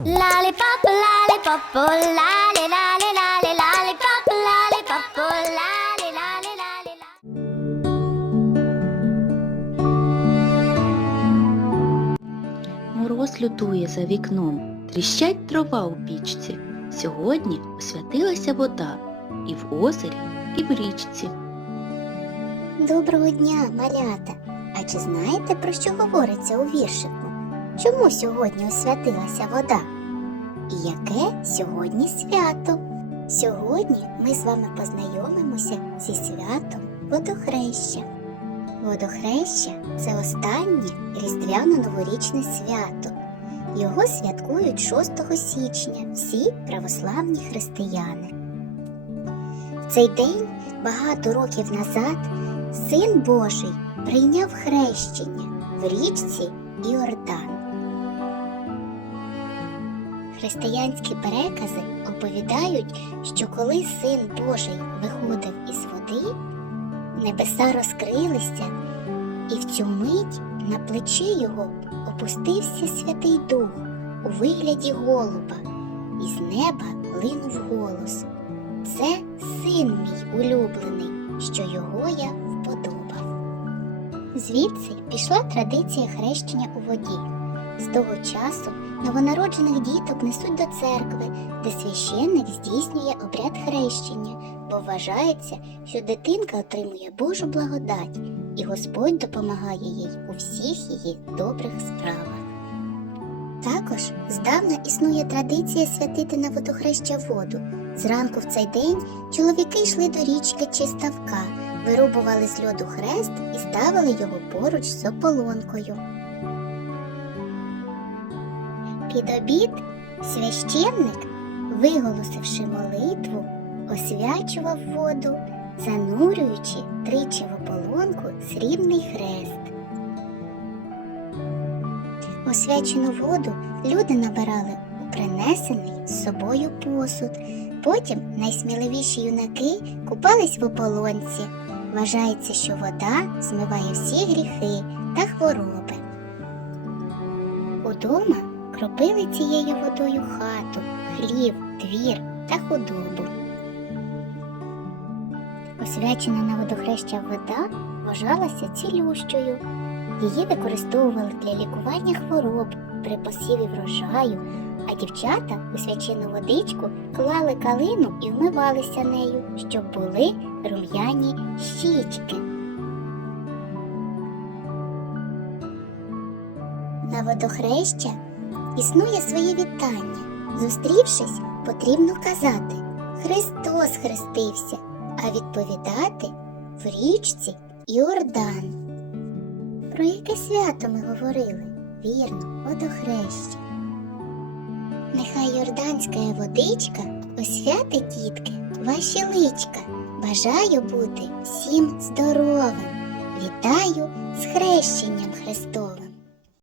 Lollipop, lollipop, oh, lolly, lolly, lolly, lollipop, lollipop, oh, lolly, lolly, lolly, lolly. Мороз лютує за вікном, тріщать дрова у пічці. Сьогодні освятилася вода і в озері, і в річці. Доброго дня, малята! А чи знаєте, про що говориться у віршику? Чому сьогодні освятилася вода? І яке сьогодні свято? Сьогодні ми з вами познайомимося зі святом водохреща. Водохреща це останнє різдвяно-новорічне свято. Його святкують 6 січня всі православні християни. В цей день багато років назад Син Божий прийняв хрещення в річці Іордан. Християнські перекази оповідають, що коли Син Божий виходив із води, небеса розкрилися, і в цю мить на плечі його опустився Святий Дух у вигляді голуба, і з неба линув голос. Це син мій улюблений, що його я вподобав. Звідси пішла традиція хрещення у воді. З того часу новонароджених діток несуть до церкви, де священник здійснює обряд хрещення, бо вважається, що дитинка отримує Божу благодать, і Господь допомагає їй у всіх її добрих справах. Також здавна існує традиція святити на водохреща воду. Зранку в цей день чоловіки йшли до річки чи ставка, вирубували з льоду хрест і ставили його поруч з ополонкою. Під обід священник, виголосивши молитву, освячував воду, занурюючи тричі в ополонку срібний хрест. Освячену воду люди набирали у принесений з собою посуд. Потім найсміливіші юнаки купались в ополонці. Вважається, що вода змиває всі гріхи та хвороби. Удома кропили цією водою хату, хлів, двір та худобу. Освячена на водохреща вода вважалася цілющою. Її використовували для лікування хвороб при посіві врожаю, а дівчата у свячену водичку клали калину і вмивалися нею, щоб були рум'яні щічки. На водохреща існує своє вітання. Зустрівшись, потрібно казати Христос хрестився, а відповідати в річці Іордан. Про яке свято ми говорили? Вірно, водохреща. Нехай йорданська водичка освятить дітки ваші личка. Бажаю бути всім здоровим. Вітаю з хрещенням Христовим.